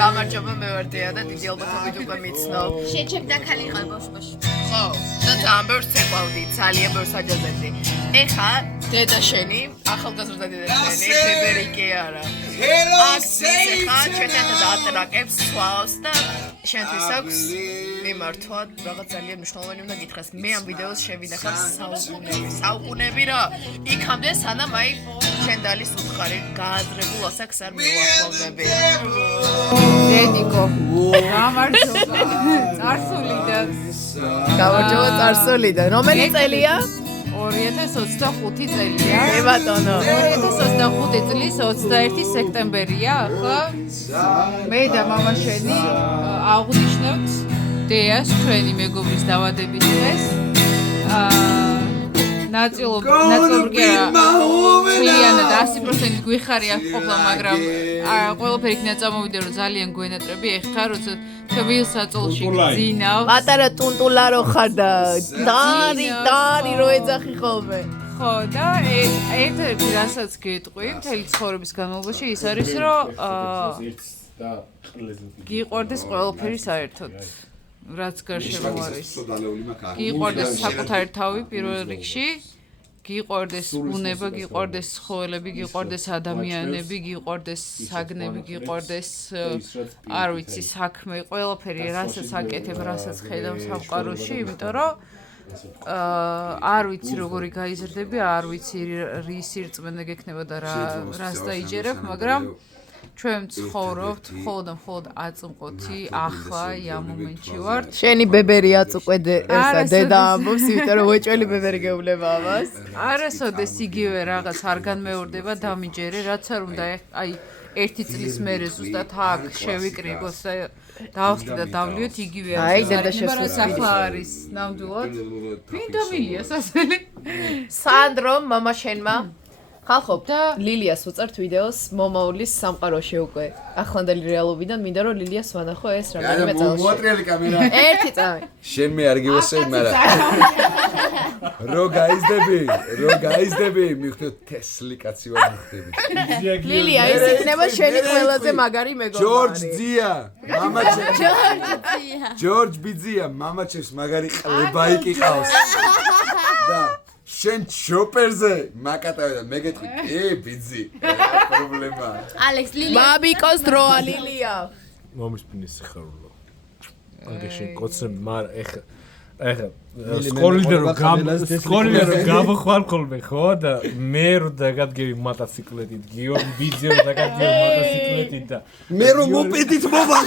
გამარჯობა მე ვარ დეა და დიდი ალბათობით უკვე მიცნობ. შეჩებდა ხალი ხარ ბავშვობაში. ხო, და ძალიან ბევრს ცეკვავდი, ძალიან ბევრს აჯაზებდი. ეხა დედა შენი, ახალგაზრდა დედა შენი, ბებერი კი არა. ეხა ჩვენ დაატრაკებს სვავს და შენთვის აქვს მიმართვა რაღაც ძალიან მნიშვნელოვანი უნდა გითხრას. მე ამ ვიდეოს შევინახავ საუკუნები რა. იქამდე სანამ აი შენ დალის უთხარი გააზრებულ ასაკს არ მივახლოვდები. დედიკო. გამარჯობა. წარსულიდან. გამარჯობა წარსულიდან. რომელი წელია? 2025 წელია. მე ბატონო. 2025 წლის 21 სექტემბერია, ხო? მე და მამა შენი აღვნიშნებთ დეას ჩვენი მეგობრის დავადების დღეს. ნაწილობრივად 100% გვიხარია ყოფნა, მაგრამ ყველაფერი იქნა წამოვიდა რომ ძალიან გვენატრები ეხლა როცა თბილსაწოლში გძინავ. პატარა ტუნტულა რო ხარ და დარი რო ეძახი ხოლმე. ხო და ერთ-ერთი რასაც გეტყვი მთელი ცხოვრების განმავლობაში ის არის რომ გიყვარდეს ყველაფერი საერთოდ რაც გარშემო არის. გიყვარდეს საკუთარი თავი პირველ რიგში, გიყვარდეს ბუნება, გიყვარდეს ცხოველები, გიყვარდეს ადამიანები, გიყვარდეს საგნები, გიყვარდეს არ ვიცი საქმე, ყველაფერი რასაც აკეთებ, რასაც ხედავ სამყაროში, იმიტომ რომ არ ვიცი როგორი გაიზრდები, არ ვიცი რის ირწმენდა გექნება და რას დაიჯერებ, მაგრამ ჩვენ ცხოვრობთ მხოლოდ აწმყოთი ახლა ამ მომენტში ვართ. შენი ბებერი აწუყვე ესა დედა ამბობს, იმიტომ რომ უეჭველი ბებერი გეუბნება ამას. არასოდეს იგივე რაღაც არ განმეორდება დამიჯერე, რაც არ უნდა აი 1 წლის მერე ზუსტად აქ შევიკრიბოს და დავხდი და დავლიოთ იგივე არის. აი დედა შესულს ახლა არის ნამდვილად. ვინ დამილია სასელი? სანდრო მამა შენმა ხალხობ და ლილიას უწევთ ვიდეოს მომავლის სამყაროში უკვე ახლანდელი რეალობიდან მინდა რომ ლილიას ვანახო ეს რამდენიმე წელში. მოატრიალი კამერა. ერთი წამი. შენ მე არ გივასწრებ, მაგრამ რო გაიზდები, მივხვდეთ თესლი კაცი ვარ მივხვდები. ლილია ეს იქნება შენი ყველაზე მაგარი მეგობარი. ჯორჯ ძია, მამა ჯორჯ ბიძია, მამა ჩემს მაგარი ყლებაიკი ყავს. და შენ ჩოპერზე მაკატავე და მე გეტყვი, ბიძი, რა პრობლემაა. ალექს ლილია. ბაბიკოს დროა ლილია. მომისმინის სიხარულო. აგეშენ კოცე მარ ეხა სკოლიდან რომ გავხვალ ხოლმე ხო და მე რომ დაგადგები მოტოციკლეთით, გიორგი ბიძი რომ დაგადგები მოტოციკლეთით და მე რომ მოპედით მოვალ.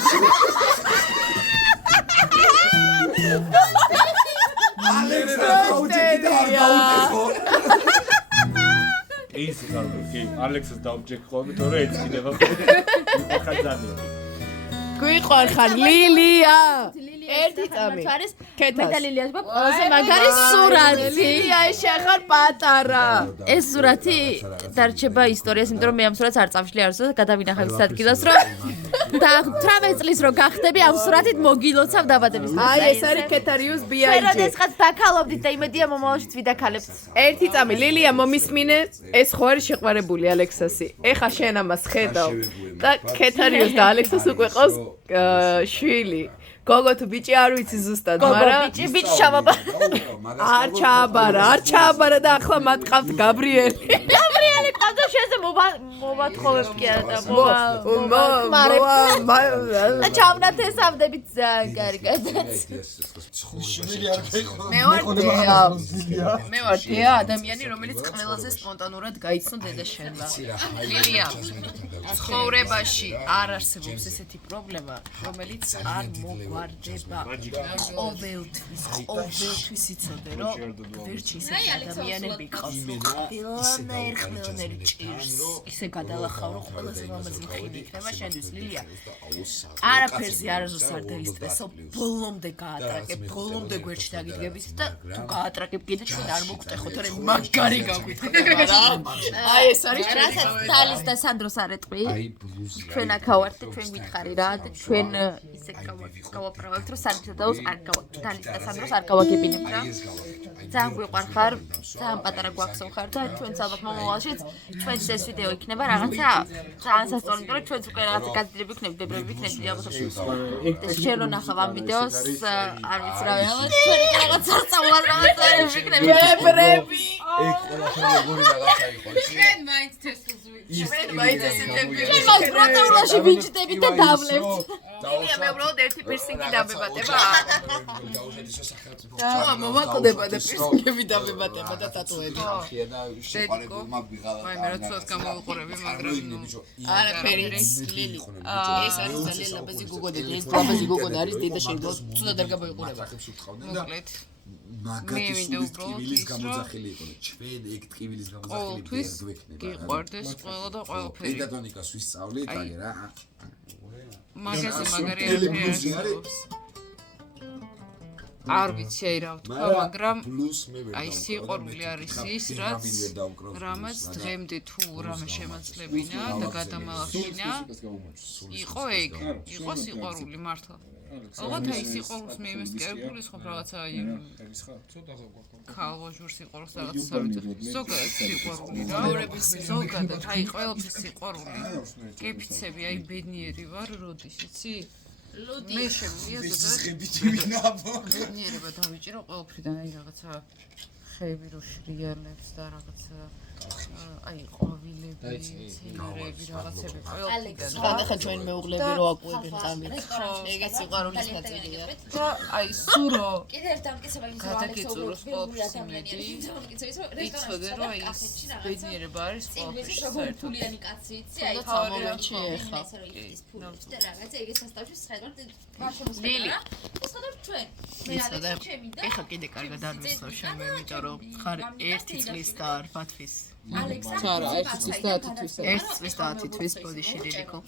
ალექს და გაუჭექი და არ გაუტეხო. ის ხარბი, ალექსს დაუჭექ ხოლმე, თორე ეციდება ხოლმე. ხაძანია. გვიყვარ ხარ ლილია. ერთი წამი. მე და ლილიას ყველაზე მაგარი სურათი. ლილია შეხარ პატარა. ეს სურათი დარჩება ისტორიას, იმიტომ რომ მე ამ სურათს არ წავშლი არც და გადავინახავ ის ადგილას, რომ და 18 წლის რო გახდები ამ სურათით მოგილოცავ დაბადების დღეს. აი ეს არის კეთარიუს ბიაიჯი. ჩვენ როდესაც დაქალობდით და იმედია მომავალშიც ვიდაქალებთ. ერთი წამი ლილია მომისმინე ეს ხო არის შეყვარებული ალექსასი. ეხა შენ ამას ხედავ და კეთარიუს და ალექსას უკვე ყავს შვილი. გოგო თუ ბიჭი არ ვიცი ზუსტად, მაგრამ ბიჭი ჩავაბა. არ ჩააბარა და ახლა მათ ყავთ გაბრიელი. გაბრიელი ყავს და შენზე მოვათხოვებ კი არა და და ჩავნათესავდებით ძალიან კარგადაც. მე ვარ დეა ადამიანი, რომელიც ყველაზე სპონტანურად გაიცნო დედა შენმა. ლილია, ცხოვრებაში არ არსებობს ესეთი პრობლემა, რომელიც არ მოგვარდება. ყოველთვის იცოდე, რომ ვერჩი ისეთი ადამიანები ყავს, რომ ყველანაირ ჭირს. ისე გადალახავ, რომ ყველაზე მამაზი მხედი იქნება შენთვის ლილია. არაფერზე არასდროს არ დაისტრესო, ბოლომდე გაატრაკებ, ბოლომდე გვერდში დაგიდგებით და თუ გაატრაკებ კიდე ჩვენ არ მოგტეხო, თორემ მაგარი გაგვითხება რა. აი ეს არის რასაც დალის და სანდროს არ ეტყვი. ჩვენ აქავართ და ჩვენ გითხარი რა და ჩვენ ისე გავაправებთ რომ სანდროს არ დალის და სანდროს არ გავაგებინებთ რა. ძალიან გვიყვარხარ, ძალიან პატარა გვახსოვ ხარ და ჩვენც ალბათ მომავალში შემთხვევაშიც ჩვენს ეს ვიდეო იქნება რაღაცა ძალიან სასწაული, იმიტომ რომ ჩვენც უკვე რაღაცა გაზრდები ვიქნებით, დებრები ვიქნებით დიალოგში. შენ რო ნახავ ამ ვიდეოს, არ ვიცი რა ვიღა, ჩვენ იქ რაღაც სასწაულად რაღაცა ვიქნებით. დებრები. ეგ ყველაფერი როგორი რაღაცა იყო. ჩვენ მაინც თესლს ჩვენ მაინც ესეთები ჩვენ მას პროტეულაში ვიჭდებით და დავლებთ. ილია მე უბრალოდ ერთი პირსინგი დამებატება. დაუშვებისა სახელმწიფო. და მომაკლდება და პირსინგები დამებატება და ტატუები. ხია და შეყარებულმა ვიღალა. აი მე რა ცოტა გამოვიყურები, მაგრამ არაფერი ლილი. ეს არის ძალიან ლაბაზი გოგონები. ეს ლაბაზი გოგონა არის დედა შეიძლება ცუდად არ გამოიყურება. მოკლედ მაგათი ტყივილის გამოძახილი იყო. ჩვენ ეგ ტყივილის გამოძახილი ყოველთვის გიყვარდეს ყველა და ყველაფერი. პედაგოგიკას ვისწავლით, აი რა. მაგაზე მაგარი არის. არ ვიცი აი რა ვთქვა, მაგრამ აი სიყვარული არის ის, რამაც დღემდე თუ რამე შემაძლებინა და გადამალახინა, იყო ეგ, იყო სიყვარული მართლა. ალბათ აი სიყვარულს მე იმის კერპული სხვა რაღაცა აი ქალვაჟურ სიყვარულს რაღაცა ავიწყე. ზოგადად სიყვარული რა. ზოგადად აი ყველაფრის სიყვარული. კეფიცები აი ბედნიერი ვარ როდის, იცი? მე შემიძლია ზოგადად ბედნიერება დავიჭირო ყველაფრიდან აი რაღაცა ხეები რო შრიალებს და რაღაცა აი ყვავილები, ციმერები, რაღაცები ყველაფრიდან. ხანდახან ჩვენ მეუღლები რო აკუებენ წამით. ეგეც სიყვარულის ნაწილია. და აი სურო კიდე ერთ დამტკიცება იმის რომ გადაგეწუროს ყველაფრის იმედი. იცოდე რომ აი ეს ბედნიერება არის ყველაფრის საერთოდ. ფულიანი კაცი იცი აი მომენტში ეხა. და რაღაცა ეგეც სასტავში შეხედავთ ლილი შეხედავთ ჩვენ მე ალექსი ჩემი და ეხა კიდე კარგად არ მისწავ შენ მე იმიტომ რომ ხარ 1 წლის და 8 თვის. ალექსა არა 1 წლის და 10 თვის. 1 წლის და 10 თვის ბოდიში ლილიკო.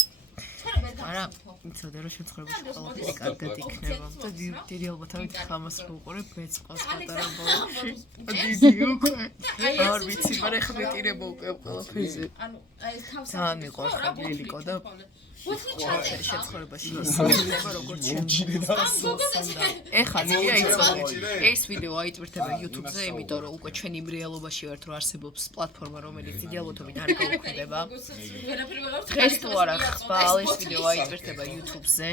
არა, იცოდე რომ შემთხვევაში ყველაფერი კარგად იქნება და დიდი ალბათობით ხამას რო უყურებ მეც ყავს პატარა ბავშვი. დიდი უკვე. არ ვიცი, მაგრამ ეხლა მეტირება უკვე ყველაფერზე. ანუ აი თავს ძალიან მიყვარხარ ლილიკო და ყველაფერი შემთხვევაში ისწრება როგორც შემოგვიდა. ეხლა ლილია იცოდე. ეს ვიდეო აიტვირთება YouTube-ზე, იმიტომ რომ უკვე ჩვენ იმ რეალობაში ვართ, რომ არსებობს პლატფორმა, რომელიც დიდი ალბათობით არ გაუქმდება. დღეს თუ არა ხვალ ეს ვიდეო აიტვირთება YouTube-ზე.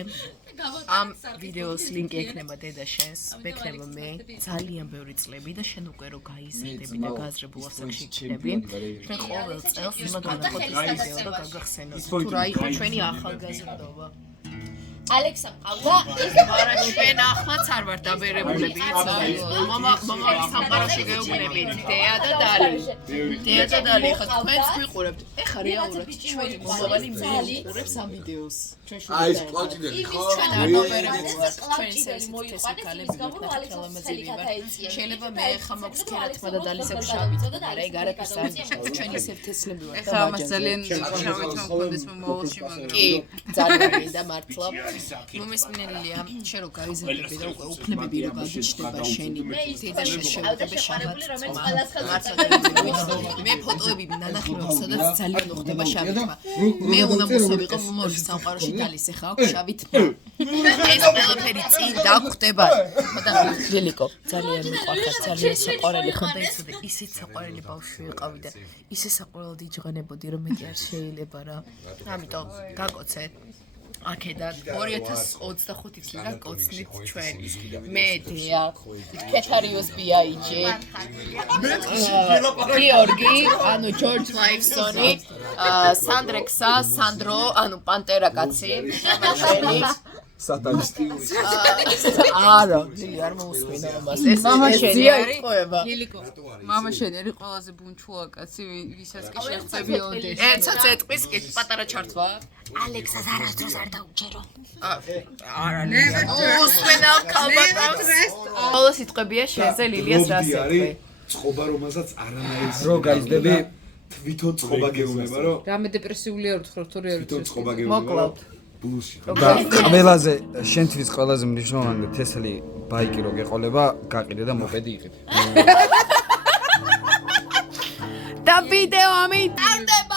ამ ვიდეოს ლინკი ექნება დედა შენს, მექნება მე, ძალიან ბევრი წლები და შენ უკვე რო გაიზრდები და გაზრებულ ასაკში იქნები. ჩვენ ყოველ წელს უნდა განახოთ ეს ვიდეო და გაგახსენოთ. თუ რა იყო ჩვენი ახალგაზრდობა. ალექსა ყავდა ეს არა ჩვენ ახლაც არ ვარ დაბერებულები, იცოდე. მამა სამყაროში გეუბნებით დეა და დალი. დეა და დალი ხა თქვენს გვიყურებთ. ეხა რეალურად ჩვენი მომავალი მიიღურებს ამ ვიდეოს. აი ეს პლატინები ხო? ჩვენ არ დაბერებულები ვართ. ჩვენი სესიკალები შეიძლება მე ხა მაქვს ქერათმა და დალის აქვს შავი. არა ეგ არაფერს არ ნიშნავს. ჩვენი ისევ თესლები ვართ და ეხლა ამას ძალიან შევით მომხდეს მომავალში მაგრამ კი, ძალიან მინდა მართლა. მომესმინელია, შენ რო გაიზრდები და უკვე უფლებები რო გაგიჩნდება შენი. დედა შეშევდები შავად. რომელიც ყველას ხელს მე ფოტოები ნანახი მაქვს, სადაც ძალიან მოხდება შავი თმა. მე უნდა მოსულიყო მომავალში სამყაროში დალის ეხა აქვს შავი თმა. ეს ყველაფერი წინ დაგხვდება. და ლილიკო, ძალიან მიყვარხარ, ძალიან საყვარელი ხარ და იცოდე, ისეთ საყვარელი ბავშვი ვიყავი და ისე საყვარელად იჯღენებოდი, რომ მეტი არ შეიძლება რა. ამიტომ გაკოცე. აქედან 2025 წლიდან კოცნით ჩვენ. მე დეა, კეთარიოს ბიაიჯი, გიორგი, ანუ ჯორჯ ლაივსონი, სანდრექსა, სანდრო, ანუ პანტერა კაცი, შენი სატანისტი. არა, ლილი არ მოусმინა მას. ეს მამა შენი არის? ყובה. ლილიკო, მამა შენი არის ყველაზე ბუნჩუა კაცი, ვისაც კი შეხვდები ოდესს. ეცაც ეტყვის კი პატარა ჩართვა. ალექსას არასდროს არ დაუჯერო არა ლილია. უსმენა ქალბატონს. ყველა სიტყვებია შენზე ლილიას რას ეტყვი. წყობა რომელსაც არანაირი რო გაიზრდები თვითონ წყობა გეუბნება რომ რამე დეპრესიული არ ვთქვა თუ რეალურად თვითონ წყობა გეუბნება მოკლავთ. ბლუში და ყველაზე შენთვის ყველაზე მნიშვნელოვანი თესლი ბაიკი რო გეყოლება, გაყიდე და მოპედი იყიდე. და ვიდეო ამით ტარდება.